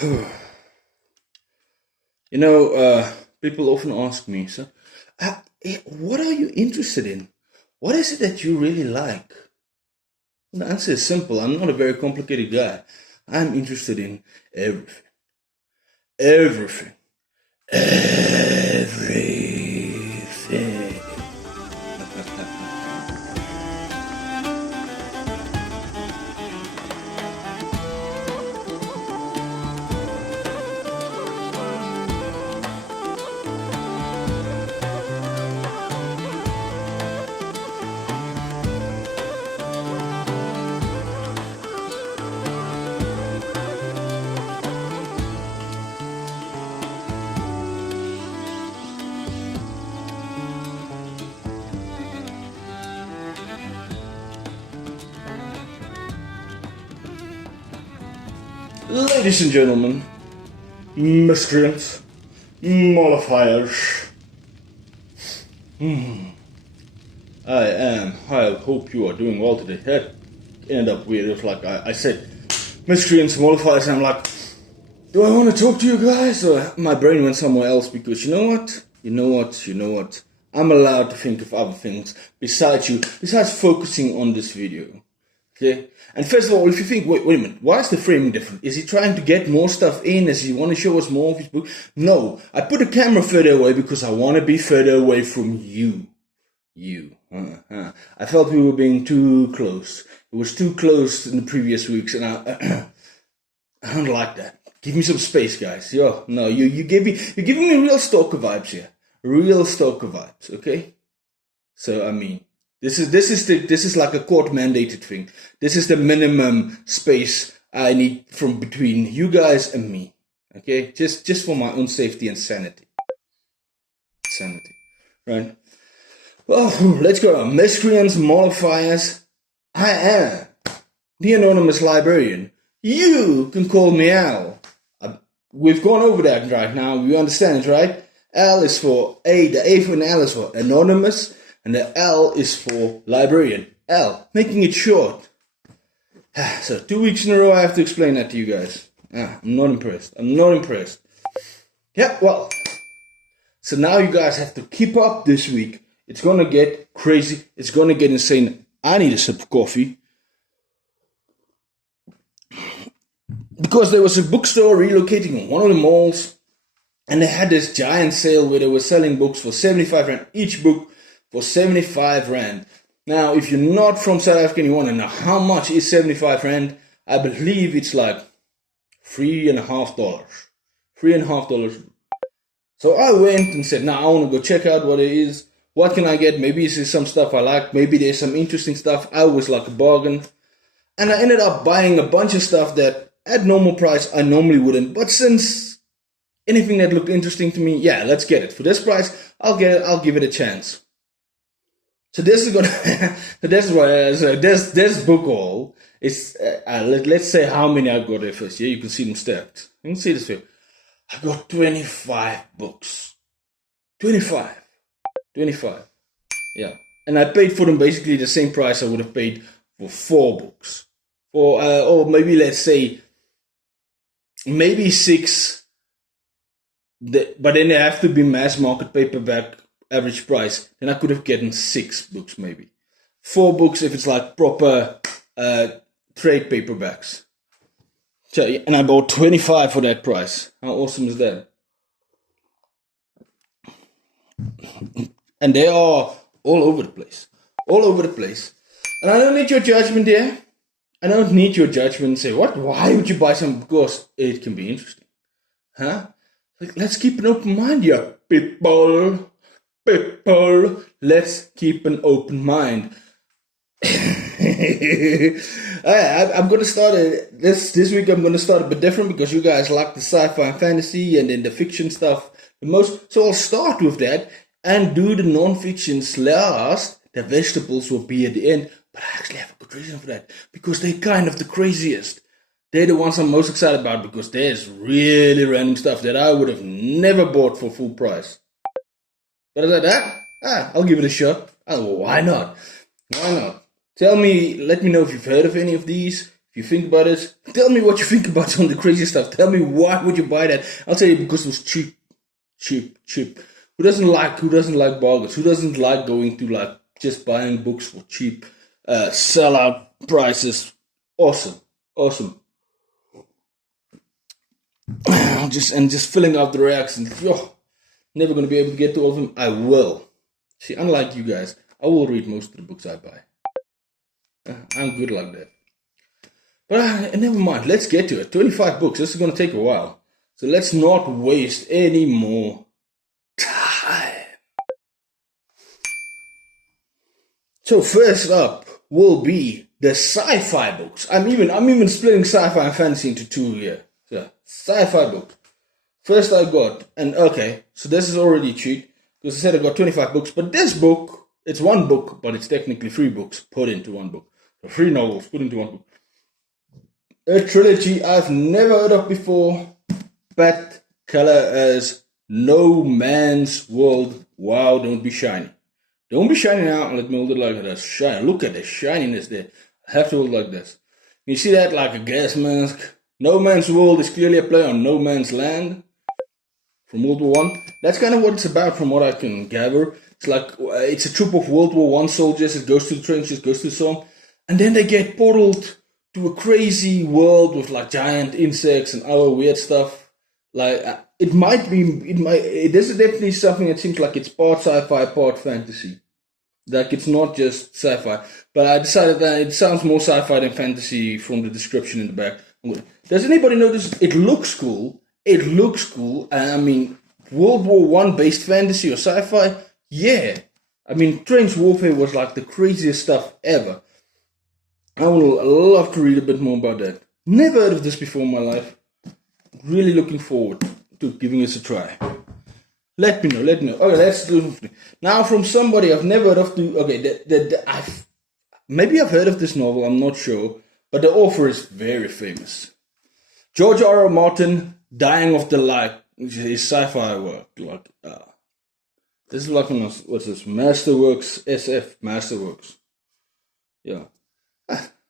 You know, people often ask me, so, what are you interested in? What is it that you really like? The answer is simple. I'm not a very complicated guy. I'm interested in everything. Everything. Everything. Ladies and gentlemen, miscreants, mollifiers, I hope you are doing well today. That ended up weird. It was like I said, miscreants, mollifiers, and I'm like, do I want to talk to you guys? Or my brain went somewhere else because you know what? I'm allowed to think of other things besides focusing on this video. Okay? And first of all, if you think, wait a minute, why is the framing different? Is he trying to get more stuff in? Does he want to show us more of his book? No, I put the camera further away because I want to be further away from you. I felt we were being too close. It was too close in the previous weeks, and I don't like that. Give me some space, guys. You're giving me real stalker vibes here. Real stalker vibes, okay? So I mean, this is like a court mandated thing. This is the minimum space I need from between you guys and me. Okay? Just for my own safety and sanity. Right? Well, let's go. Miscreants, mollifiers. I am the anonymous librarian. You can call me Al. We've gone over that right now. You understand, right? L is for A. The A for an L is for anonymous. And the L is for librarian. L, making it short. So 2 weeks in a row I have to explain that to you guys. I'm not impressed. Yeah, well. So now you guys have to keep up this week. It's gonna get crazy. It's gonna get insane. I need a sip of coffee. Because there was a bookstore relocating in one of the malls. And they had this giant sale where they were selling books for 75 Rand. Each book for 75 Rand. Now, if you're not from South Africa and you want to know how much is 75 Rand, I believe it's like $3.50. $3.50. So I went and said, I want to go check out what it is. What can I get? Maybe this is some stuff I like. Maybe there's some interesting stuff. I always like a bargain. And I ended up buying a bunch of stuff that at normal price I normally wouldn't. But since anything that looked interesting to me, yeah, let's get it. For this price, I'll get it. I'll give it a chance. So this is gonna. This book haul is. Let's say how many I got there first. Yeah, you can see them stacked. You can see this here. I got 25 books. 25. Yeah, and I paid for them basically the same price I would have paid for 4 books. Or maybe let's say maybe 6. But then they have to be mass market paperback average price. Then I could have gotten 6 books maybe. 4 books if it's like proper trade paperbacks. So, and I bought 25 for that price. How awesome is that? And they are all over the place. And I don't need your judgment there. I don't need your judgment. Say, what? Why would you buy some? Because it can be interesting. Huh? Let's keep an open mind, yeah, people. Let's keep an open mind. I'm gonna start this week. I'm gonna start a bit different because you guys like the sci-fi and fantasy and then the fiction stuff the most. So I'll start with that and do the non-fictions last. The vegetables will be at the end, but I actually have a good reason for that because they're kind of the craziest. They're the ones I'm most excited about because there's really random stuff that I would have never bought for full price. But is that? I'll give it a shot. Why not? Let me know if you've heard of any of these. If you think about it, tell me what you think about some of the crazy stuff. Tell me why would you buy that. I'll tell you because it was cheap. Who doesn't like bargains? Who doesn't like going to like just buying books for cheap, sellout prices? Awesome. Just filling out the racks and never gonna be able to get to all of them. I will. See, unlike you guys, I will read most of the books I buy. I'm good like that. But never mind, let's get to it. 25 books, this is going to take a while. So let's not waste any more time. So first up will be the sci-fi books. I'm even splitting sci-fi and fantasy into two here. So sci-fi books. First I got, and okay, so this is already a cheat, because I said I got 25 books, but this book, it's one book, but it's technically 3 books put into one book. So 3 novels put into one book. A trilogy I've never heard of before, but color as No Man's World. Wow, don't be shiny. Don't be shiny now, and let me hold it like this. Shine. Look at the shininess there. I have to hold it like this. You see that like a gas mask? No Man's World is clearly a play on No Man's Land from World War I. That's kind of what it's about from what I can gather. It's like, it's a troop of World War I soldiers. It goes to the trenches, goes to the swamp, and then they get portaled to a crazy world with like giant insects and other weird stuff. Like, it this is definitely something that seems like it's part sci-fi, part fantasy. Like, it's not just sci-fi. But I decided that it sounds more sci-fi than fantasy from the description in the back. Does anybody notice? It looks cool. I mean, World War I based fantasy or sci-fi? Yeah. I mean, trench warfare was like the craziest stuff ever. I would love to read a bit more about that. Never heard of this before in my life. Really looking forward to giving this a try. Let me know. Okay, let's do it. Now from somebody I've never heard of. Maybe I've heard of this novel, I'm not sure. But the author is very famous. George R.R. Martin, Dying of the Light, his sci-fi work. This is like what's this? Masterworks, SF, Masterworks. Yeah.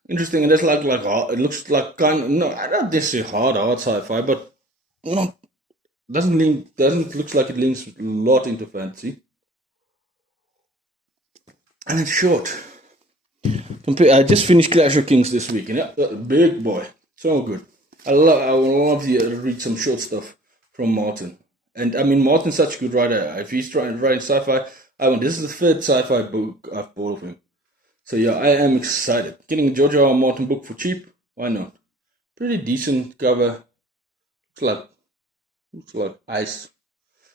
Interesting, and that's like it looks like kind of, no, I don't say hard sci-fi, but doesn't looks like it leans a lot into fantasy, and it's short. I just finished Clash of Kings this week, and big boy, so good. I love to read some short stuff from Martin, and I mean Martin's such a good writer. If he's trying to write sci-fi, this is the 3rd sci-fi book I've bought of him. So yeah, I am excited. Getting a George R. R. Martin book for cheap, why not? Pretty decent cover. Looks like ice.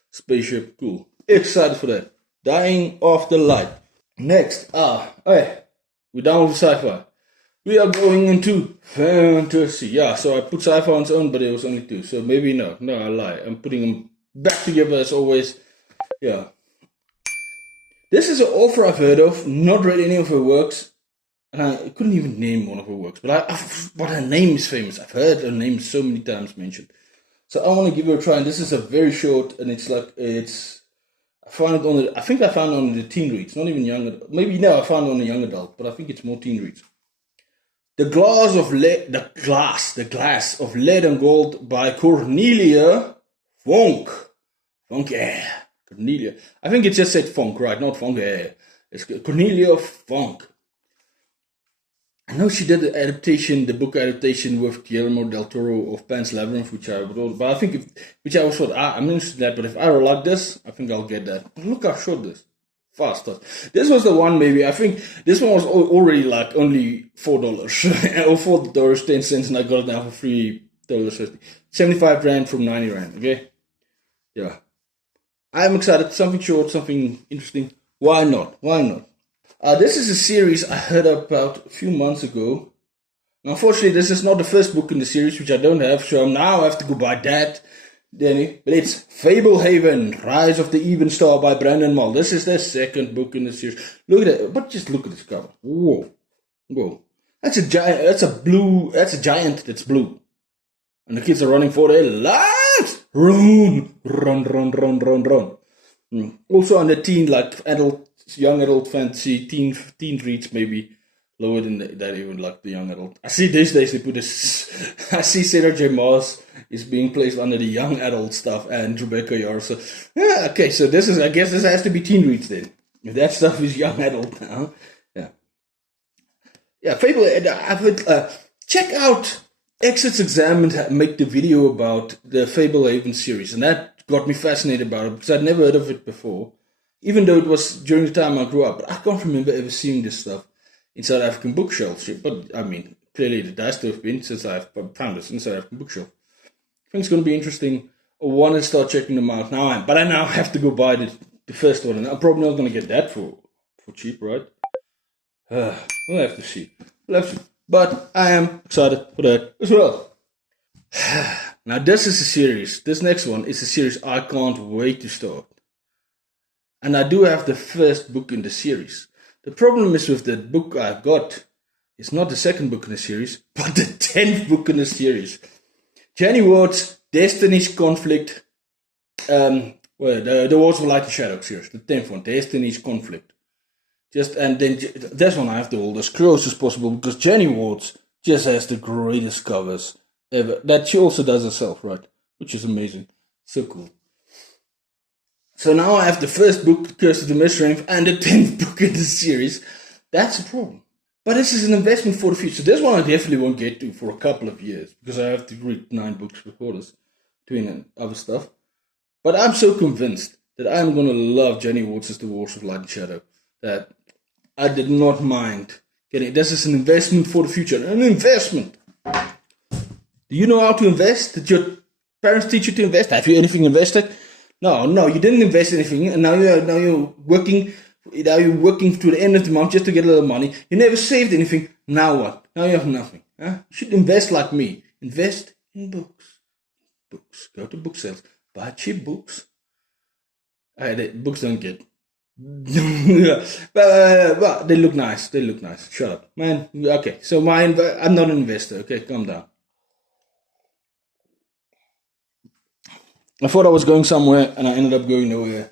Spaceship, cool. Excited for that. Dying of the Light. Next, we're done with sci-fi. We are going into fantasy. Yeah, so I put sci-fi on its own, but it was only 2. So maybe no, I lie. I'm putting them back together as always. Yeah. This is an author I've heard of, not read any of her works, and I couldn't even name one of her works, but her name is famous. I've heard her name so many times mentioned. So I want to give her a try, and this is a very short, and I found it on the teen reads, not even young adult. Maybe no, I found it on a young adult, but I think it's more teen reads. The Glass of Lead and Gold by Cornelia Vonk. Cornelia. I think it just said Funk, right? Not Funk. It's Cornelia Funk. I know she did the book adaptation with Guillermo del Toro of Pan's Labyrinth, which I was thought, I'm interested in that, but if I like this, I think I'll get that. Look how short this. Fast. This was the one, maybe. I think this one was already like only $4 or $4.10, and I got it now for $3.50. 75 Rand from 90 Rand, okay? Yeah. I'm excited. Something short, something interesting. Why not? This is a series I heard about a few months ago. Now, unfortunately, this is not the first book in the series, which I don't have, so now I have to go buy that. Danny. But it's Fablehaven, Rise of the Even Star by Brandon Mull. This is the 2nd book in the series. Look at it. But just look at this cover. Whoa. That's a giant. That's a giant that's blue. And the kids are running for their lives. Run. Also on the teen, like young adult fantasy, teen reads maybe. lower than that, even like the young adult. I see these days they put this. I see Sarah J. Maas is being placed under the young adult stuff, and Rebecca Yar. So yeah, okay. So this is, I guess, this has to be teen reads then. If that stuff is young adult now, yeah, yeah. Fable. I would check out Exit's Exam and make the video about the Fable Haven series, and that got me fascinated about it because I'd never heard of it before. Even though it was during the time I grew up, but I can't remember ever seeing this stuff in South African bookshelves. But I mean, clearly it has to have been since I've found this in South African bookshelf. I think it's going to be interesting. I want to start checking them out now, but I now have to go buy the first one, and I'm probably not going to get that for cheap, right? We'll have to see. But I am excited for that as well. Now this is a series. This next one is a series I can't wait to start. And I do have the first book in the series. The problem is with the book I've got, it's not the second book in the series, but the 10th book in the series. Jenny Ward's Destiny's Conflict, the Wars of Light and Shadow series, the 10th one, Destiny's Conflict. And then this one I have to hold as close as possible because Jenny Ward's just has the greatest covers ever. That she also does herself, right? Which is amazing. So cool. So now I have the first book, Curse of the Miststrength, and the 10th book in the series. That's a problem. But this is an investment for the future. This one I definitely won't get to for a couple of years, because I have to read 9 books before this, doing other stuff. But I'm so convinced that I'm going to love Jenny Ward's The Wars of Light and Shadow, that I did not mind getting it. This is an investment for the future. An investment! Do you know how to invest? Did your parents teach you to invest? Have you anything invested? No, you didn't invest anything, and now you're working to the end of the month just to get a little money. You never saved anything. Now what? Now you have nothing. Huh? You should invest like me. Invest in books. Books. Go to book sales. Buy cheap books. Books don't get. but they look nice. Shut up, man. Okay, so I'm not an investor. Okay, calm down. I thought I was going somewhere, and I ended up going nowhere.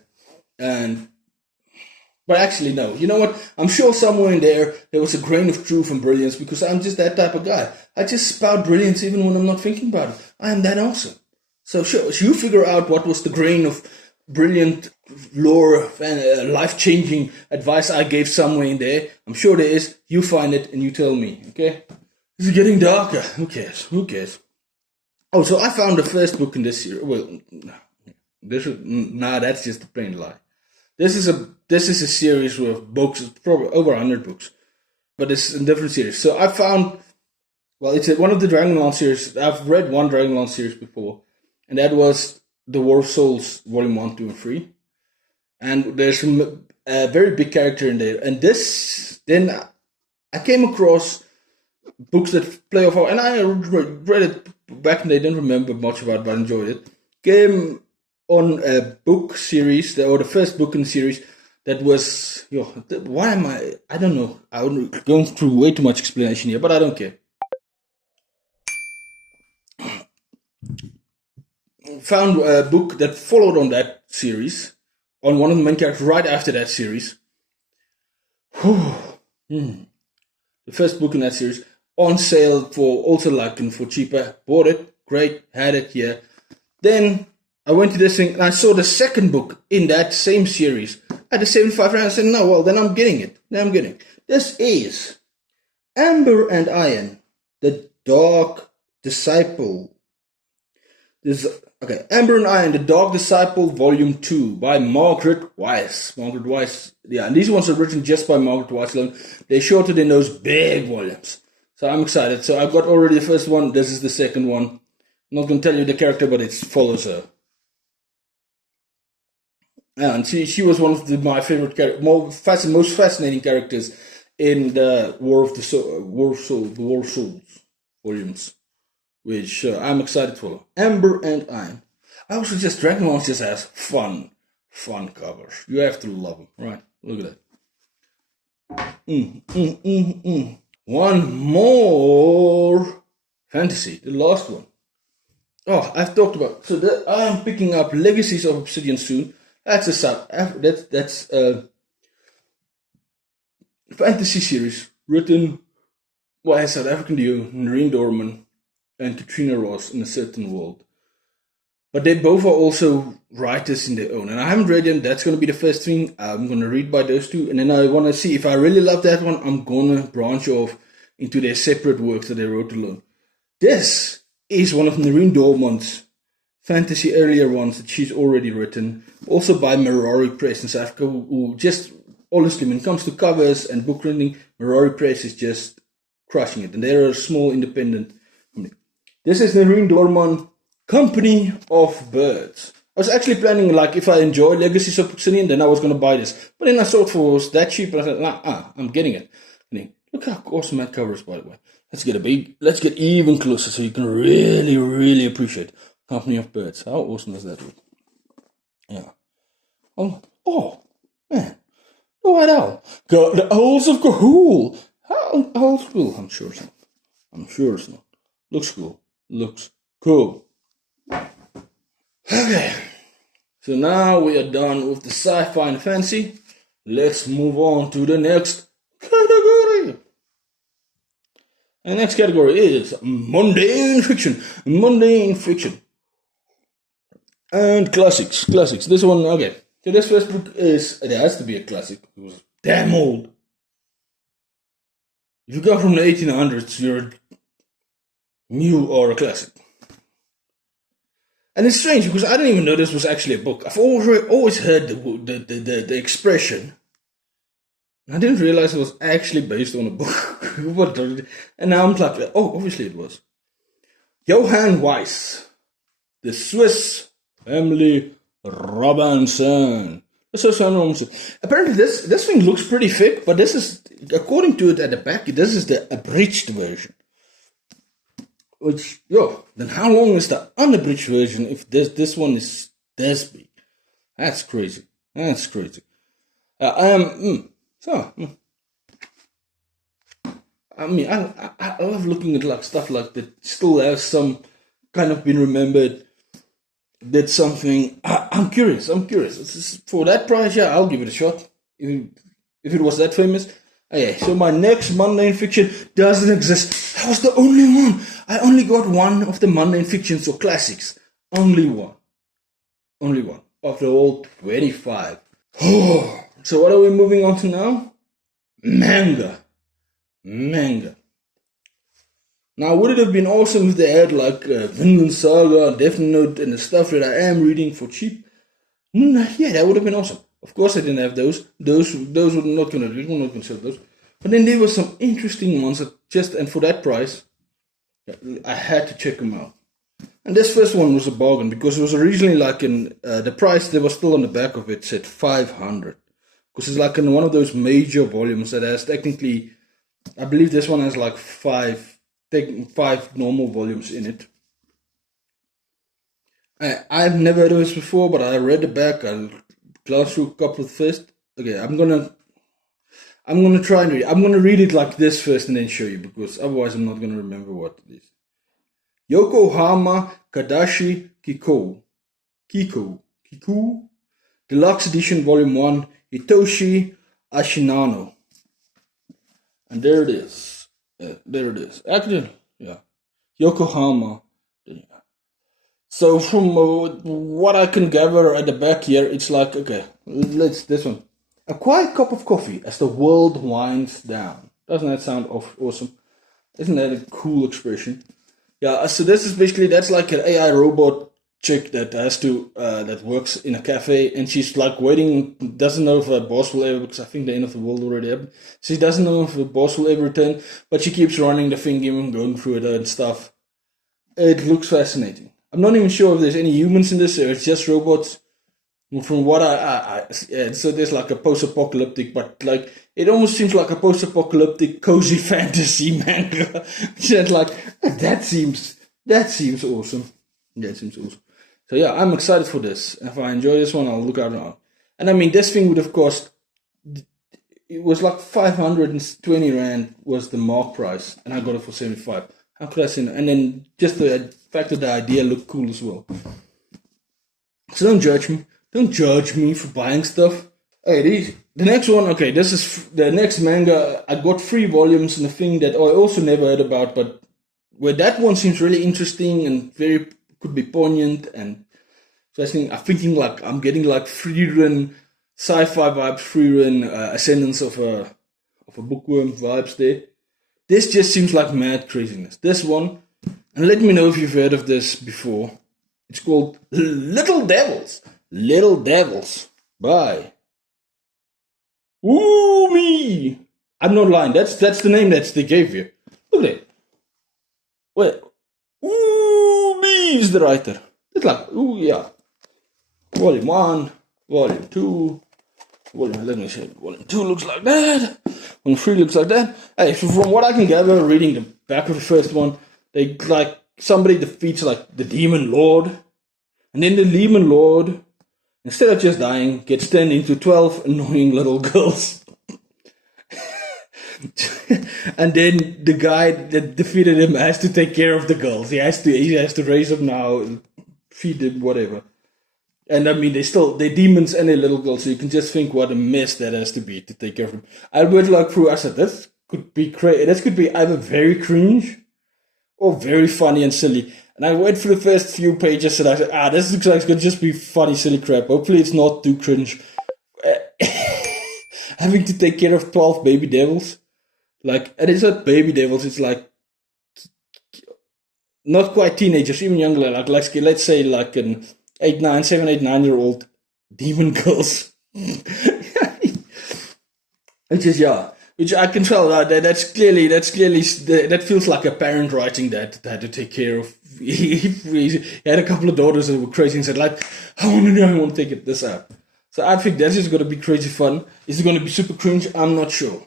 But actually, no. You know what? I'm sure somewhere in there was a grain of truth and brilliance, because I'm just that type of guy. I just spout brilliance even when I'm not thinking about it. I am that awesome. So sure, you figure out what was the grain of brilliant lore and life-changing advice I gave somewhere in there. I'm sure there is. You find it and you tell me, okay? This is getting darker. Who cares? Oh, so I found the first book in this series. Well, that's just a plain lie. This is a series with books, probably over 100 books, but it's a different series. So I found, it's one of the Dragonlance series. I've read one Dragonlance series before, and that was The War of Souls, Volume 1, 2, and 3. And there's a very big character in there. And then I came across books that play off, and I read it back in the day, didn't remember much about it, but I enjoyed it. Came on a book series, or the first book in the series, that was, why am I don't know, I'm going through way too much explanation here, but I don't care. Found a book that followed on that series, on one of the main characters right after that series. The first book in that series, on sale for also Lycan for cheaper. Bought it, great, had it, yeah. Then I went to this thing and I saw the second book in that same series at the 75 rand. I said, no, well, then I'm getting it. This is Amber and Iron, the Dark Disciple. Amber and Iron, the Dark Disciple, Volume 2 by Margaret Weiss. Yeah, and these ones are written just by Margaret Weiss alone. They're shorter than those big volumes. So I'm excited. So I've got already the first one. This is the second one. I'm not going to tell you the character, but it follows her. And she was one of my favorite characters, most fascinating characters in the War of Souls volumes, which I'm excited for. Amber and Iron. I also just Dragonlance just has fun covers. You have to love them, right? Look at that. One more fantasy, the last one. Oh, I've talked about. So I am picking up Legacies of Obsidian soon. That's a fantasy series written by a South African duo, Noreen Dorman and Katrina Ross, in a certain world. But they both are also writers in their own. And I haven't read them. That's going to be the first thing. I'm going to read by those two. And then I want to see if I really love that one, I'm going to branch off into their separate works that they wrote alone. This is one of Noreen Dorman's fantasy earlier ones that she's already written. Also by Merari Press in South Africa, who just, honestly, when it comes to covers and book printing, Merari Press is just crushing it. And they're a small independent company. This is Noreen Dorman, Company of Birds. I was actually planning, like, if I enjoy Legacies of Obsidian, then I was going to buy this. But then I saw it was that cheap, and I said, I'm getting it. Look how awesome that cover is, by the way. Let's get even closer so you can really, really appreciate Company of Birds. How awesome does that look? Yeah. Oh, man. The White Owl. Got the Owls of Ga'Hoole. How owls cool? I'm sure it's not. Looks cool. Okay. So now we are done with the sci-fi and fantasy. Let's move on to the next category. And the next category is Mundane Fiction. Mundane Fiction. And classics. This one, okay. So this first book it has to be a classic. It was damn old. If you go from the 1800s, you're new or a classic. And it's strange because I didn't even know this was actually a book. I've always heard the expression. I didn't realize it was actually based on a book. And now I'm like, oh, obviously it was. Johann Weiss, The Swiss Family Robinson. Apparently this thing looks pretty thick, but this is, according to it at the back, this is the abridged version. Which, then how long is the unabridged version if this one is this big? That's crazy. I mean, I love looking at like stuff like that still has some kind of been remembered. Did something. I'm curious. For that price, yeah, I'll give it a shot. If it was that famous. Okay, so my next Mundane Fiction doesn't exist. That was the only one. I only got one of the Mundane Fictions or classics. Only one. Of the whole 25. So what are we moving on to now? Manga. Now, would it have been awesome if they had like Vinland Saga, Death Note, and the stuff that I am reading for cheap? Yeah, that would have been awesome. Of course, I didn't have those. Those were not going to sell those. But then there were some interesting ones that and for that price, I had to check them out. And this first one was a bargain because it was originally like in the price that was still on the back of it said 500. Because it's like in one of those major volumes that has technically, I believe this one has like five normal volumes in it. I've never heard of this before, but I read the back. I glanced through a couple of first. Okay, I'm gonna try and read it. I'm gonna read it like this first and then show you, because otherwise I'm not gonna remember what it is. Yokohama Kadashi Kiko Deluxe Edition Volume 1, Hitoshi Ashinano. And there it is. Actually, yeah. Yokohama. So from what I can gather at the back here, it's like, okay, this one. A quiet cup of coffee as the world winds down. Doesn't that sound awesome? Isn't that a cool expression? Yeah, so this is basically, that's like an AI robot chick that that works in a cafe, and she's like waiting, doesn't know if her boss will ever, because I think the end of the world already happened. She doesn't know if her boss will ever return, but she keeps running the thing, even going through it and stuff. It looks fascinating. I'm not even sure if there's any humans in this, or it's just robots. From what so there's like a post-apocalyptic, but like, it almost seems like a post-apocalyptic cozy fantasy manga. Just like, that seems awesome. That seems awesome. So yeah, I'm excited for this. If I enjoy this one, I'll look out now. And I mean, this thing would have cost, it was like 520 Rand was the mark price, and I got it for 75. How could I say no? And then just the fact that the idea looked cool as well. So don't judge me. Don't judge me for buying stuff. Hey, the next one, okay, this is the next manga. I got 3 volumes and a thing that I also never heard about, but where that one seems really interesting and very could be poignant and fascinating. I'm thinking like I'm getting like free-run sci-fi vibes, free-run ascendance of a bookworm vibes there. This just seems like mad craziness. This one, and let me know if you've heard of this before. It's called Little Devils. Little Devils by Ooh Me. I'm not lying. That's the name that they gave you. Look at it. Wait. Ooh Me is the writer. It's like, ooh yeah. Volume 1, Volume 2. Let me see. Volume 2 looks like that. Volume 3 looks like that. Hey, so from what I can gather, reading the back of the first one, they like somebody defeats like the demon lord, and then the demon lord, instead of just dying, gets turned into 12 annoying little girls. And then the guy that defeated him has to take care of the girls. He has to raise them now, feed them, whatever. And I mean, they're demons and they're little girls, so you can just think what a mess that has to be to take care of them. I went like through, I said, this could be crazy. This could be either very cringe or very funny and silly. And I went through the first few pages and I said, this looks like it's going to just be funny, silly crap. Hopefully it's not too cringe. Having to take care of 12 baby devils. Like, and it's not baby devils, it's like not quite teenagers, even younger, like let's say like an 7, 8, 9-year-old demon girls. Which I can tell that's clearly that feels like a parent writing that had to take care of. He had a couple of daughters that were crazy and said like, I want to take this out. So I think that is going to be crazy fun. Is it going to be super cringe? I'm not sure.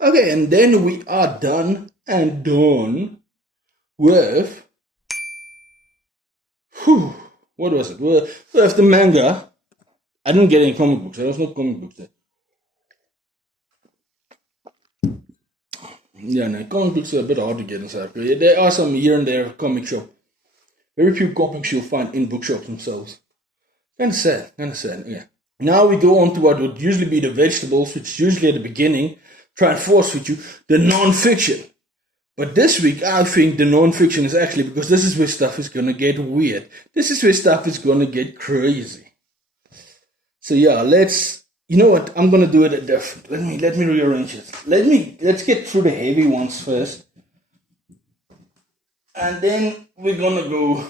Okay, and then we are done with. What was it? Well, with the manga. I didn't get any comic books. There was no comic books there. Yeah, no, comic books are a bit hard to get inside. There are some here and there comic shop. Very few comics you'll find in bookshops themselves. Kind of sad, yeah. Now we go on to what would usually be the vegetables, which is usually at the beginning, try and force with you, the non-fiction. But this week, I think the non-fiction is actually, because this is where stuff is going to get weird. This is where stuff is going to get crazy. So yeah, you know what, I'm going to do it different. Let me rearrange it. Let's get through the heavy ones first. And then we're going to go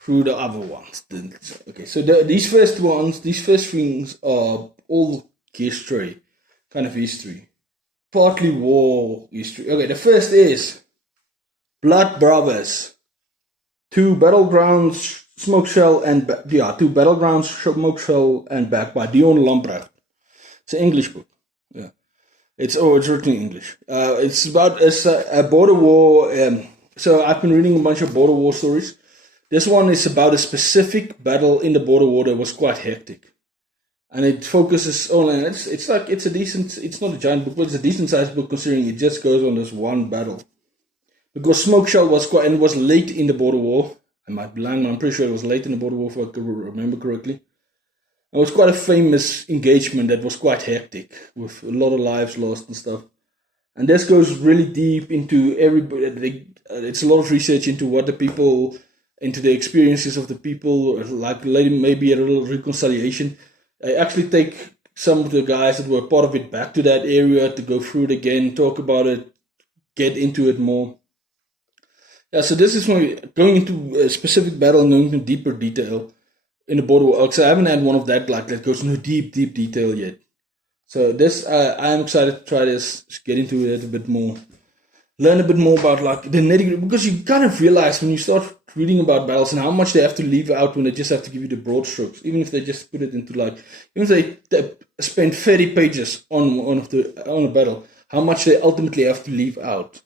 through the other ones. Okay, so these first things are all history, kind of history. Partly war history. Okay, the first is Blood Brothers. Two Battlegrounds, Smoke Shell and Back by Dion Lamprecht. It's an English book. Yeah, it's written in English. It's about a border war. So I've been reading a bunch of border war stories. This one is about a specific battle in the border war that was quite hectic. And it focuses on, it's not a giant book, but it's a decent sized book considering it just goes on this one battle. Because Smoke Shell was late in the border war. I might be lying, I'm pretty sure it was late in the border war if I can remember correctly. It was quite a famous engagement that was quite hectic, with a lot of lives lost and stuff. And this goes really deep into everybody. It's a lot of research into into the experiences of the people, like maybe a little reconciliation. I actually take some of the guys that were part of it back to that area to go through it again, talk about it, get into it more. Yeah, so this is going into a specific battle and going into deeper detail in the border war. So I haven't had one of that that goes into deep detail yet. So this, I'm excited to try this, get into it a bit more, learn a bit more about the nitty-gritty, because you kind of realize when you start reading about battles and how much they have to leave out when they just have to give you the broad strokes, even if they just put it into even if they spend 30 pages on a battle, how much they ultimately have to leave out,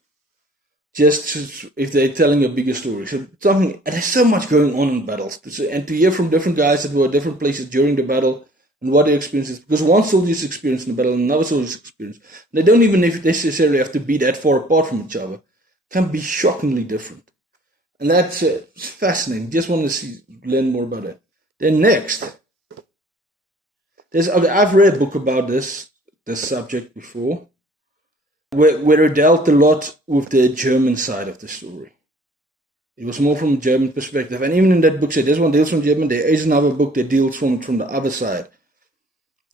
just if they're telling a bigger story. So there's so much going on in battles, and to hear from different guys that were at different places during the battle and what their experience is, because one soldier's experience in the battle and another soldier's experience, they don't even necessarily have to be that far apart from each other, it can be shockingly different. And that's fascinating. Just want to learn more about it. Then next, I've read a book about this subject before, where it dealt a lot with the German side of the story. It was more from a German perspective. And even in that book, this one deals from German, there is another book that deals from the other side.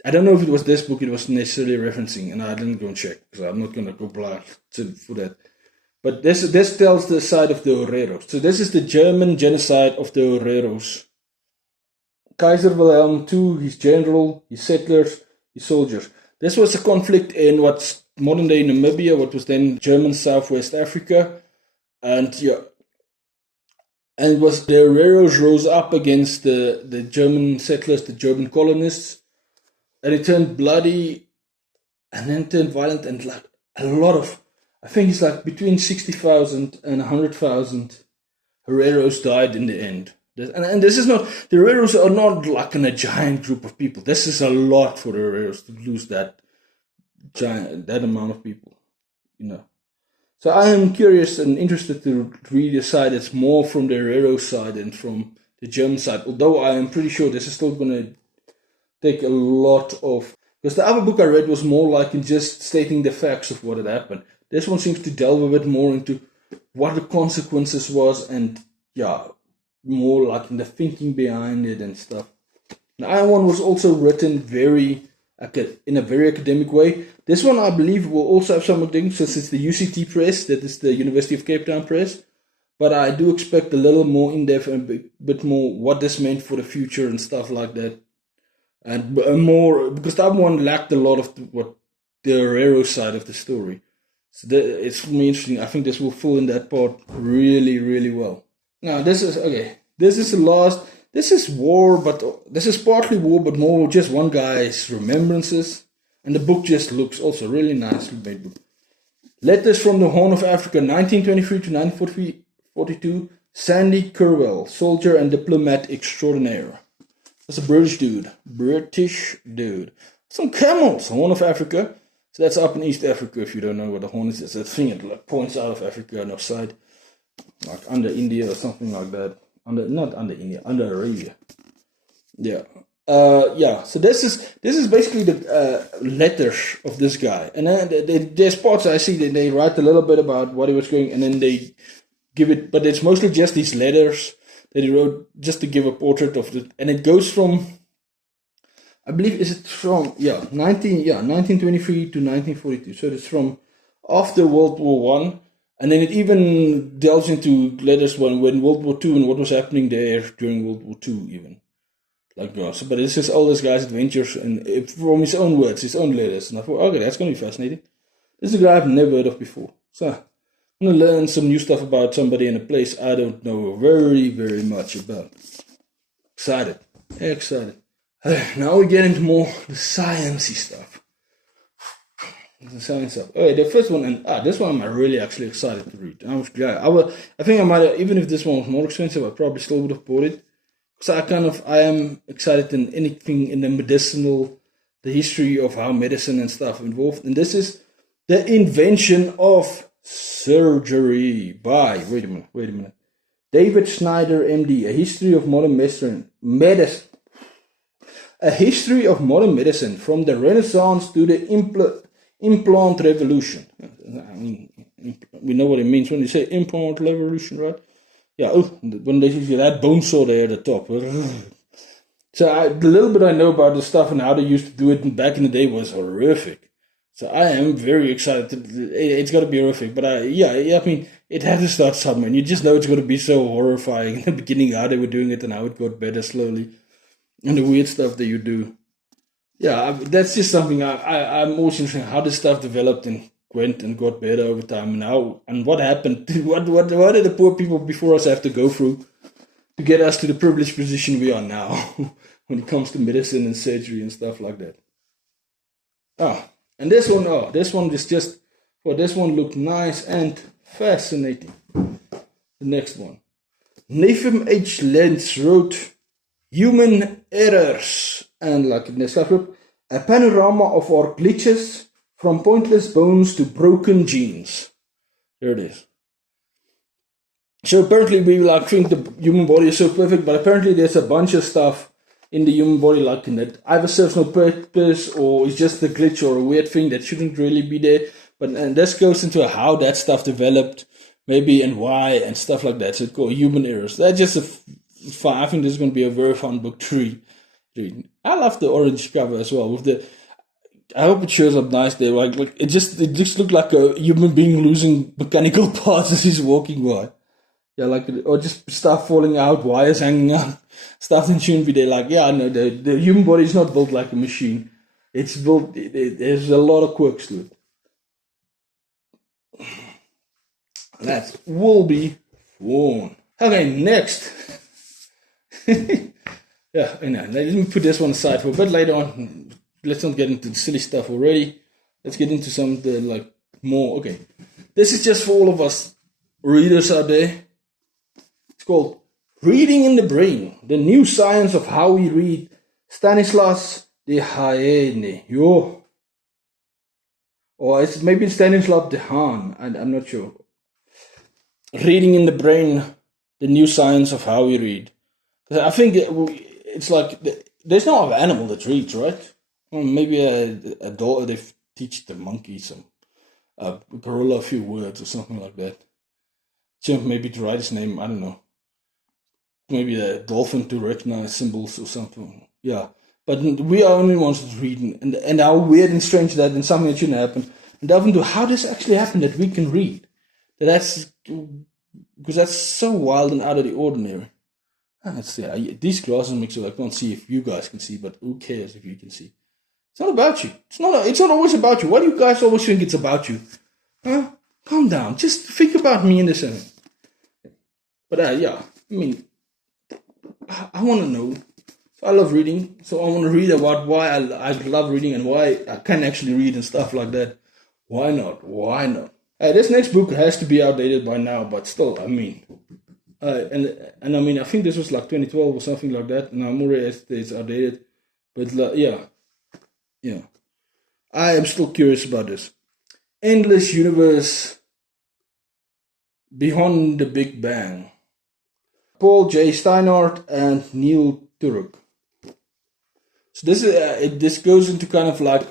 I don't know if it was this book it was necessarily referencing, and I didn't go and check, because I'm not going to go blind for that. But this tells the side of the Oreros. So this is the German genocide of the Oreros. Kaiser Wilhelm II, his general, his settlers, his soldiers. This was a conflict in what's modern-day Namibia, what was then German Southwest Africa. And it was the Oreros rose up against the German settlers, the German colonists. And it turned bloody and then turned violent, and like a lot of, I think it's like between 60,000 and 100,000 Hereros died in the end. And this is not, the Hereros are not like in a giant group of people. This is a lot for the Hereros to lose that amount of people, So I am curious and interested to read a side that's more from the Herero side than from the German side. Although I am pretty sure this is still going to take a lot of, because the other book I read was more like in just stating the facts of what had happened. This one seems to delve a bit more into what the consequences was, and more like in the thinking behind it and stuff. The other one was also written in a very academic way. This one I believe will also have some things, since it's the UCT press, that is the University of Cape Town press. But I do expect a little more in-depth and a bit more what this meant for the future and stuff like that. And more, because that one lacked a lot of what the Herero side of the story. So it's really interesting. I think this will fill in that part really, really well. Now, this is the last. This is war, but this is partly war, but more just one guy's remembrances. And the book just looks also really nicely made book. Letters from the Horn of Africa, 1923 to 1942. Sandy Curwell, soldier and diplomat extraordinaire. That's a British dude. Some camels, Horn of Africa. So that's up in East Africa, if you don't know what the horn is. It's that thing that points out of Africa and outside. Like under India or something like that. Not under India, under Arabia. Yeah. So this is basically the letters of this guy. And then there's parts I see that they write a little bit about what he was going, and then they give it, but it's mostly just these letters that he wrote just to give a portrait of it. And it goes from, I believe, 1923 to 1942. So it's from after World War I. And then it even delves into letters when World War II and what was happening there during World War II even. But it's just all this guy's adventures and from his own words, his own letters. And I thought, okay, that's going to be fascinating. This is a guy I've never heard of before. So I'm going to learn some new stuff about somebody in a place I don't know very, very much about. Excited. Now we get into more the sciencey stuff. The science stuff. Okay, the first one, and this one I'm really actually excited to read. I think I might have, even if this one was more expensive, I probably still would have bought it. Because I am excited in anything in the medicinal, the history of how medicine and stuff involved. And this is The Invention of Surgery by, wait a minute, David Snyder, MD, A History of Modern Medicine. A History of Modern Medicine from the Renaissance to the Implant Revolution. I mean, we know what it means when you say implant revolution, right? Yeah, when they see that bone saw there at the top. So the little bit I know about this stuff and how they used to do it back in the day was horrific. So I am very excited. It's got to be horrific, but I mean, it had to start somewhere. And you just know it's going to be so horrifying in the beginning how they were doing it and how it got better slowly, and the weird stuff that you do. Yeah, that's just something I'm always interested in, how this stuff developed and went and got better over time, and what happened. What did the poor people before us have to go through to get us to the privileged position we are now when it comes to medicine and surgery and stuff like that. And this one looked nice and fascinating. The next one. Nathan H. Lentz wrote Human Errors, and like in the stuff, a panorama of our glitches from pointless bones to broken genes. There it is. So apparently we think the human body is so perfect, but apparently there's a bunch of stuff in the human body, like in that either serves no purpose or is just a glitch or a weird thing that shouldn't really be there. And this goes into how that stuff developed, maybe, and why, and stuff like that. So it's called human errors. That's just fun. I think this is going to be a very fun book to read. I love the orange cover as well. I hope it shows up nice there. Like it just looked like a human being losing mechanical parts as he's walking by. Yeah, like, or just stuff falling out, wires hanging out, stuff that shouldn't be there. Like, yeah, no, the human body is not built like a machine. It's built. There's a lot of quirks to it. That will be fun. Okay, next. Yeah, let me put this one aside for a bit later on. Let's not get into the silly stuff already. Let's get into some of the, like, more. Okay, this is just for all of us readers out there. It's called Reading in the Brain, the New Science of How We Read. Stanislas Dehaene. Or it's maybe Stanislav Dehaene. I'm not sure. Reading in the Brain, the New Science of How We Read. I think it's like there's no other animal that reads, right? Well, maybe a dog. They teach the monkey a gorilla a few words or something like that. Maybe to write his name. I don't know. Maybe a dolphin to recognize symbols or something. Yeah, but we are only ones that read, and how weird and strange that, and something that shouldn't happen. And delve into how this actually happened that we can read. That's because that's so wild and out of the ordinary. These glasses make so I can't see if you guys can see, but who cares if you can see? It's not about you. It's not always about you. Why do you guys always think it's about you? Huh? Calm down. Just think about me in this second. But I want to know. I love reading, so I want to read about why I love reading and why I can actually read and stuff like that. Why not? This next book has to be outdated by now, but still, I think this was like 2012 or something like that, and I'm already it's outdated. But yeah. I am still curious about this. Endless Universe Beyond the Big Bang. Paul J. Steinhardt and Neil Turok. So this goes into kind of like,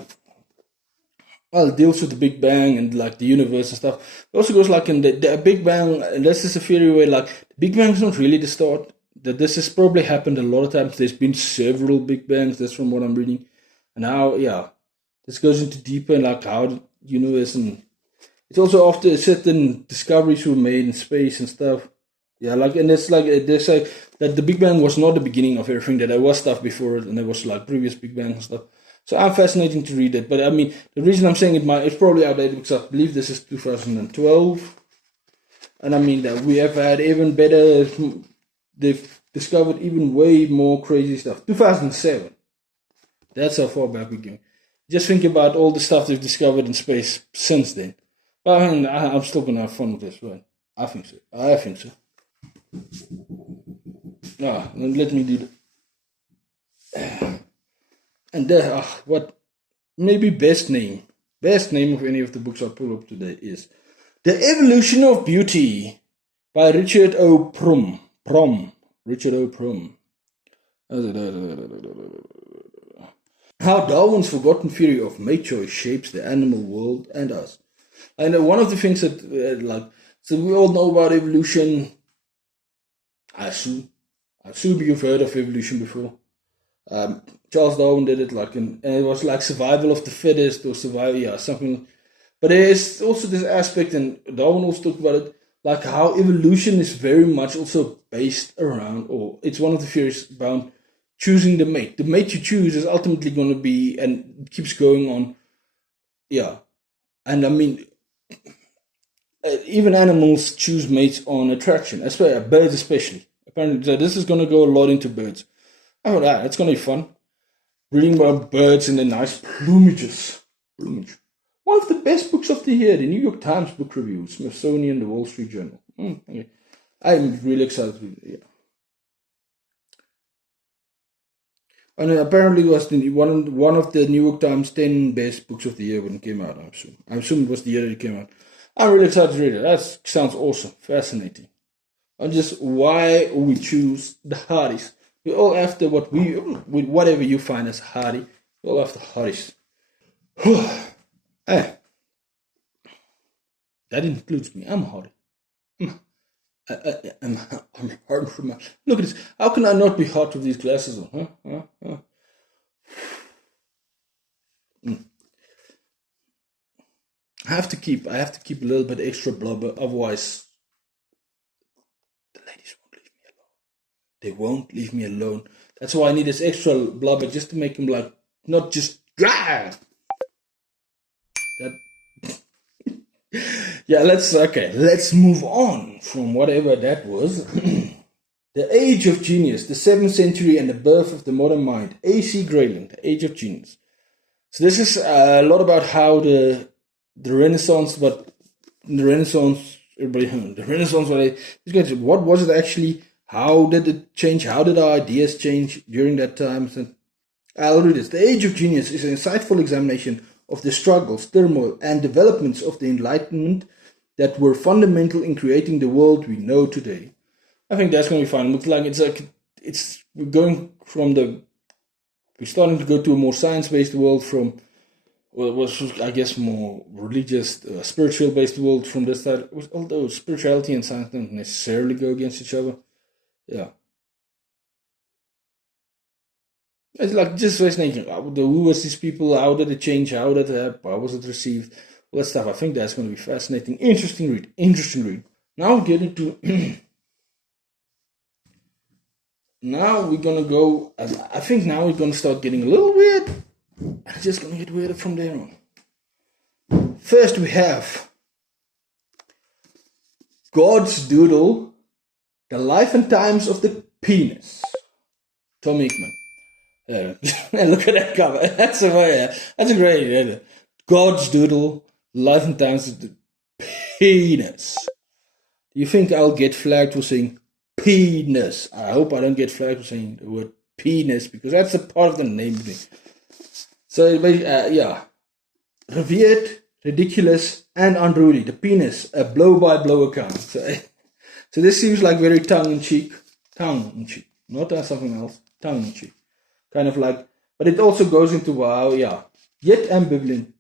well, it deals with the Big Bang and like the universe and stuff. It also goes like in the Big Bang, and this is a theory where like the Big Bang is not really the start. That this has probably happened a lot of times. There's been several Big Bangs. That's from what I'm reading. And now, this goes into deeper and like how the universe, and it's also after certain discoveries were made in space and stuff. Yeah, like, and it's like they say that the Big Bang was not the beginning of everything. That there was stuff before it, and there was like previous Big Bang and stuff. So I'm fascinating to read it. But I mean, the reason I'm saying it's probably outdated because I believe this is 2012, and I mean that we have had even better. They've discovered even way more crazy stuff. 2007. That's how far back we go. Just think about all the stuff they've discovered in space since then. But I mean, I'm still gonna have fun with this, right? I think so. Let me do that. And what maybe best name of any of the books I pull up today is The Evolution of Beauty by Richard O. Prum. Richard O. Prum. How Darwin's forgotten theory of mate choice shapes the animal world and us. And one of the things that, so we all know about evolution. I assume you've heard of evolution before. Charles Darwin did it, and it was like survival of the fittest or survival, something. But there is also this aspect, and Darwin also talked about it, like how evolution is very much also based around, or it's one of the theories about choosing the mate. The mate you choose is ultimately going to be, and it keeps going on. Yeah. And I mean, even animals choose mates on attraction, birds especially. Apparently, so this is going to go a lot into birds. Oh, it's going to be fun. Reading about birds and their nice plumage. One of the best books of the year, the New York Times Book Review, Smithsonian, the Wall Street Journal. Okay. I'm really excited to read it, yeah. And apparently it was one of the New York Times 10 best books of the year when it came out, I assume it was the year that it came out. I'm really excited to read it. That sounds awesome, fascinating. And just why we choose the hardest We're all after whatever you find as hardy. We're all after hardies. Hey, that includes me. I'm hardy. I'm hard for my. Look at this. How can I not be hot with these glasses on? Huh? I have to keep a little bit extra blubber, otherwise the ladies won't leave me alone. They won't leave me alone. That's why I need this extra blubber, just to make them like not just that. Yeah, let's move on from whatever that was. The Age of Genius, the 7th century and the birth of the modern mind. A.C. Grayling, The Age of Genius. So this is a lot about how the Renaissance, but the Renaissance, what was it actually? How did it change? How did our ideas change during that time? So I'll read this. The Age of Genius is an insightful examination of the struggles, turmoil, and developments of the Enlightenment that were fundamental in creating the world we know today. I think that's going to be fun. We're starting to go to a more science-based world from, I guess, more religious, spiritual-based world from this side. Although spirituality and science don't necessarily go against each other. Yeah. It's like just fascinating. Who was these people? How did it change? How was it received? All that stuff. I think that's going to be fascinating. Interesting read. Now we're getting to... Now we're going to go... I think now we're going to start getting a little weird. It's just going to get weirder from there on. First we have... God's Doodle, The Life and Times of the Penis. Tom Hickman. Yeah. Look at that cover. That's a great idea. God's Doodle, Life and Times of the Penis. Do you think I'll get flagged for saying penis? I hope I don't get flagged for saying the word penis, because that's a part of the name thing. So, yeah. Revered, ridiculous, and unruly. The Penis, a blow-by-blow account. So this seems like very tongue-in-cheek. Tongue-in-cheek. Not something else. Tongue-in-cheek. Kind of like, but it also goes into, yet ambivalent.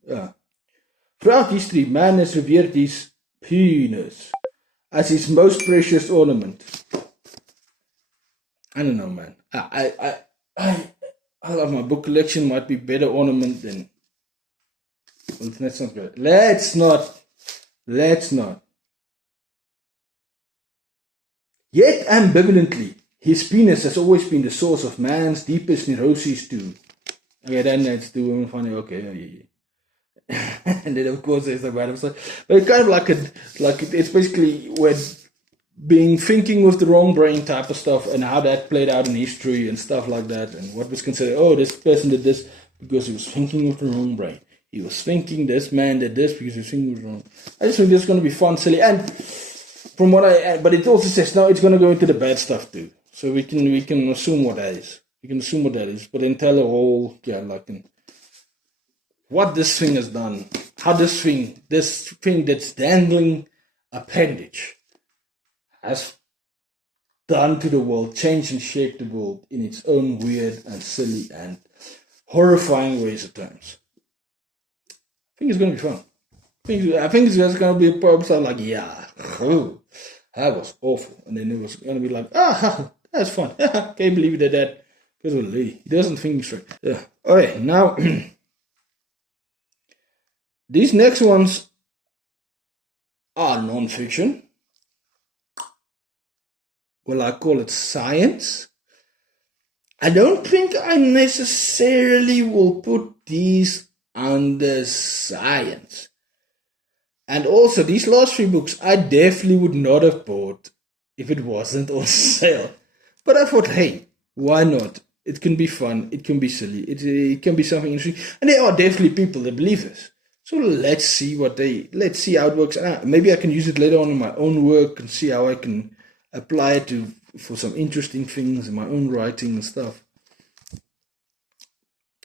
Throughout history, man has revered his penis as his most precious ornament. I don't know, man. I love my book collection. Might be better ornament than. Let's not go. Let's not. Yet ambivalently, his penis has always been the source of man's deepest neuroses too. Okay, then it's too funny. Okay, yeah. And then of course there's the bad side, but it's kind of like it's basically when thinking with the wrong brain type of stuff, and how that played out in history and stuff like that, and what was considered, this person did this because he was thinking with the wrong brain. He was thinking this man did this because he was thinking was wrong. I just think this is going to be fun, silly, and from what but it also says now it's going to go into the bad stuff too. So we can assume what that is. We can assume what that is, but then tell a whole what this thing has done, how this thing that's dangling appendage has done to the world, changed and shaped the world in its own weird and silly and horrifying ways at times. I think it's going to be fun. I think it's just going to be a pub style like, that was awful. And then it was going to be like, that's fun. Can't believe he did that. Because of a lady. He doesn't think straight. Yeah. Alright, now, these next ones are non-fiction. Well, I call it science. I don't think I necessarily will put these under science. And also, these last 3 books I definitely would not have bought if it wasn't on sale. But I thought, hey, why not? It can be fun, it can be silly, it can be something interesting. And there are definitely people that believe this. So let's see how it works. Maybe I can use it later on in my own work and see how I can apply it for some interesting things in my own writing and stuff.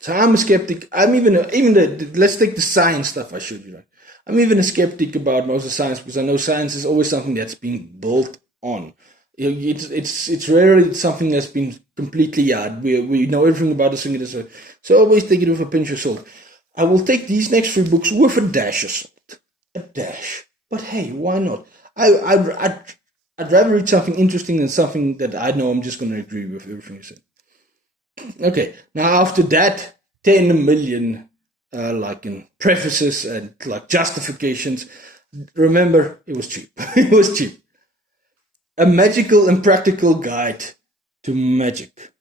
So I'm a skeptic. I'm let's take the science stuff I showed you. Right? I'm even a skeptic about most of science, because I know science is always something that's being built on. It's rarely something that's been completely we know everything about this thing. So always take it with a pinch of salt. I will take these next 3 books with a dash of salt. A dash. But hey, why not? I'd rather read something interesting than something that I know I'm just going to agree with everything you said. Okay, now after that, 10 million like in prefaces and like justifications. Remember, it was cheap. It was cheap. A magical and practical guide to magic.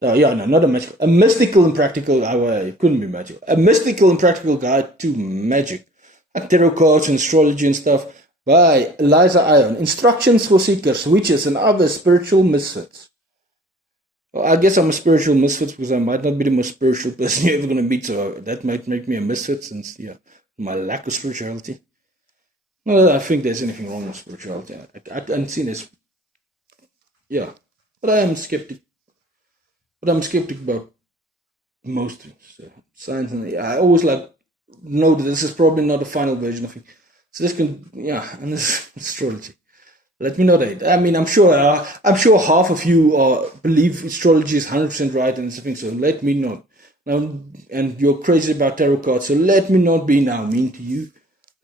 No, not a magical. A mystical and practical. It couldn't be magical. A mystical and practical guide to magic, like tarot cards and astrology and stuff, by Eliza Ion. Instructions for seekers, witches, and other spiritual misfits. Well, I guess I'm a spiritual misfit because I might not be the most spiritual person you're ever going to meet, so that might make me a misfit since my lack of spirituality. Not that I think there's anything wrong with spirituality. I haven't seen this. Yeah, but I am skeptic. But I'm skeptic about most things. So science and I always know that this is probably not the final version of it. So this and this astrology. Let me know that. I mean, I'm sure half of you believe astrology is 100% right and everything. So let me know. Now, and you're crazy about tarot cards. So let me not be now mean to you.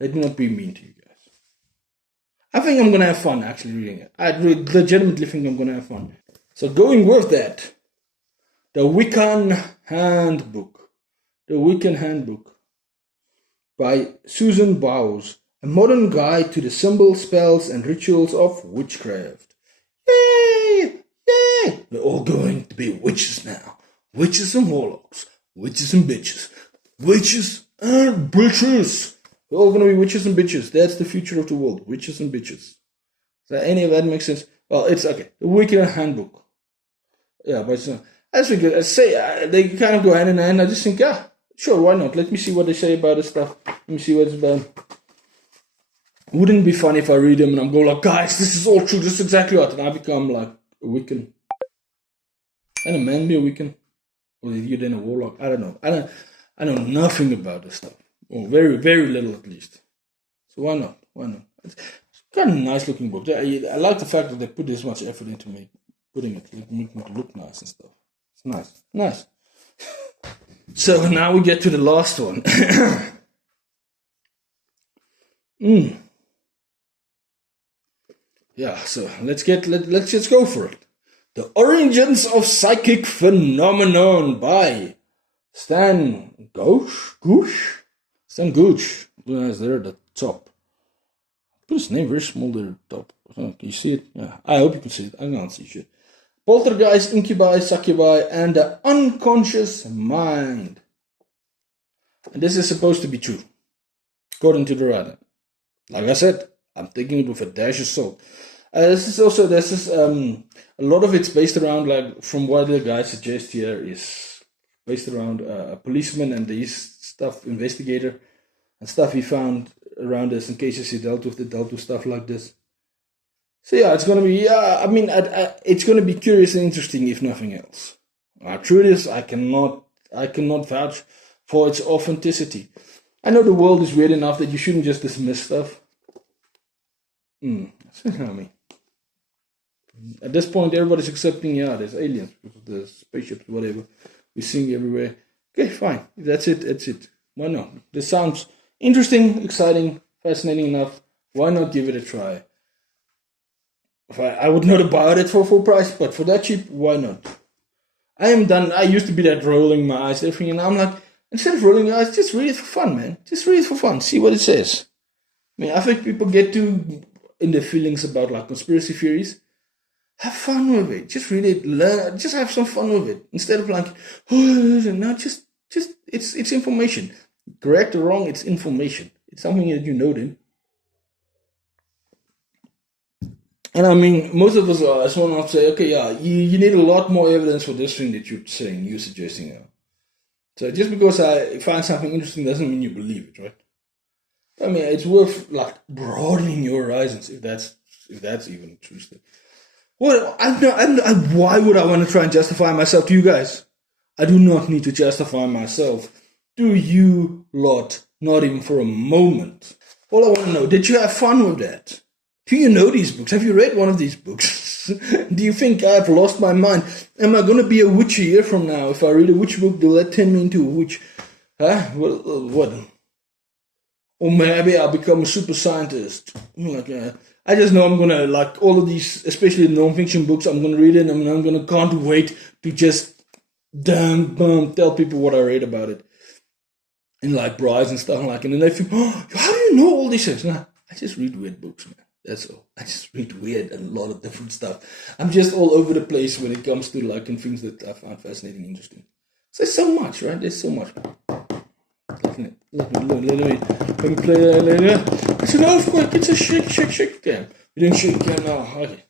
Let me not be mean to you guys. I think I'm gonna have fun actually reading it. I legitimately think I'm gonna have fun. So going with that, the Wiccan Handbook. The Wiccan Handbook by Susan Bowes. A modern guide to the symbols, spells, and rituals of witchcraft. Yay! Yay! We're all going to be witches now. Witches and warlocks. Witches and bitches. Witches and bitches. We're all going to be witches and bitches. That's the future of the world. Witches and bitches. Does any of that make sense? Well, it's okay. The Wiccan Handbook. Yeah, but I think they kind of go hand in hand. I just think, sure, why not? Let me see what they say about this stuff. Let me see what it's about. Wouldn't it be funny if I read them and I'm going like, guys, this is all true, this is exactly right, and I become like a Wiccan. Can a man be a Wiccan? Or you then a warlock? I don't know. I know nothing about this stuff. Or very, very little at least. So why not? Why not? It's kind of a nice looking book. I like the fact that they put this much effort into putting it, making it look nice and stuff. It's nice. Nice. So now we get to the last one. Yeah, so let's just go for it. The Origins of Psychic Phenomenon by Stan Gooch. Stan Gooch. That's there at the top. Put his name very small there at the top. Can you see it? Yeah, I hope you can see it. I can't see shit. Poltergeist, Incubi, Succubi, and the Unconscious Mind. And this is supposed to be true, according to the writer. Like I said, I'm taking it with a dash of salt. A lot of it's based around, like, from what the guy suggests here, is based around a policeman and these stuff, investigator, and stuff he found around this in cases he dealt with stuff like this. So yeah, it's gonna be, it's gonna be curious and interesting if nothing else. True this, I cannot vouch for its authenticity. I know the world is weird enough that you shouldn't just dismiss stuff. That's what I mean. At this point, everybody's accepting, there's aliens, the spaceships, whatever. We're seeing everywhere. Okay, fine. If that's it. Why not? This sounds interesting, exciting, fascinating enough. Why not give it a try? I would not have bought it for full price, but for that cheap, why not? I am done. I used to be that rolling my eyes, everything, and I'm like, instead of rolling your eyes, just read it for fun, man. Just read it for fun. See what it says. I mean, I think people get too in their feelings about like conspiracy theories. Have fun with it. Just read it. Learn. Just have some fun with it. Instead of like, no, just it's information. Correct or wrong, it's information. It's something that you know then. And I mean, most of us are, I just want to say, okay, you need a lot more evidence for this thing that you're suggesting. So just because I find something interesting doesn't mean you believe it, right? I mean, it's worth like broadening your horizons if that's even true. Well, why would I want to try and justify myself to you guys? I do not need to justify myself. Do you lot? Not even for a moment. All I want to know, did you have fun with that? Do you know these books? Have you read one of these books? Do you think I've lost my mind? Am I going to be a witch a year from now? If I read a witch book, will that turn me into a witch? Huh? What? Or maybe I'll become a super scientist. I just know I'm going to, like all of these, especially the non-fiction books, I'm going to read it and I'm going to can't wait to just tell people what I read about it. And like brides and stuff like, and then they think, oh, how do you know all these things? Nah, I just read weird books, man. That's all. I just read weird and a lot of different stuff. I'm just all over the place when it comes to like and things that I find fascinating, interesting. So there's so much, right? There's so much. Let me play that later. It's an earthquake. It's a shake cam. We didn't shake cam now. Okay.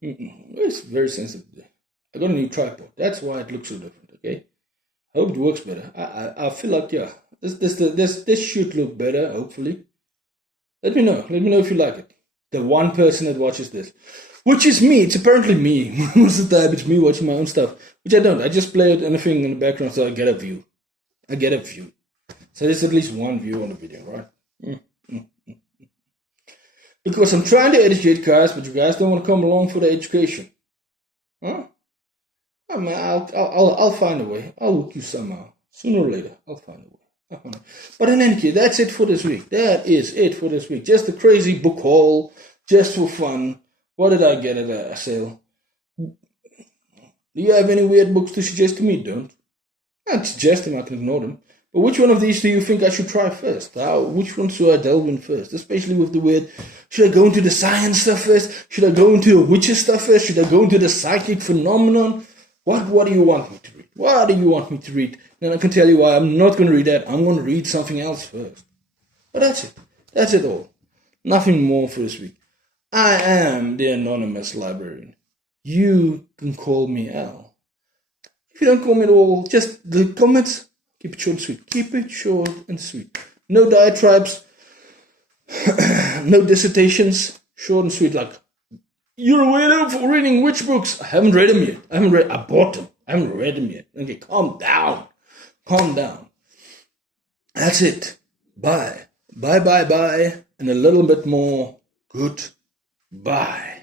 It's very sensitive today. I got a new tripod. That's why it looks so different. Okay. I hope it works better. I feel like this should look better. Hopefully. Let me know. Let me know if you like it. The one person that watches this, which is me. It's apparently me. Most of the time, it's me watching my own stuff, which I don't. I just play it and a thing in the background, so I get a view. So there's at least one view on the video, right? Because I'm trying to educate guys, but you guys don't want to come along for the education, huh? I mean, I'll find a way. I'll hook you somehow, sooner or later. I'll find a way. But in any case, that's it for this week. That is it for this week. Just a crazy book haul, just for fun. What did I get at a sale? Do you have any weird books to suggest to me? Don't. I suggest them, I can ignore them. But which one of these do you think I should try first? Which one should I delve in first? Especially with the weird, should I go into the science stuff first? Should I go into the witches stuff first? Should I go into the psychic phenomenon? What do you want me to read? What do you want me to read? Then I can tell you why I'm not going to read that. I'm going to read something else first. But that's it. That's it all. Nothing more for this week. I am the anonymous librarian. You can call me Al. If you don't call me at all, just the comments, keep it short and sweet. Keep it short and sweet. No diatribes. No dissertations. Short and sweet, like, you're a weirdo for reading witch books. I haven't read them yet. I bought them. I haven't read them yet. Okay, calm down. Calm down. That's it. Bye. Bye. And a little bit more goodbye.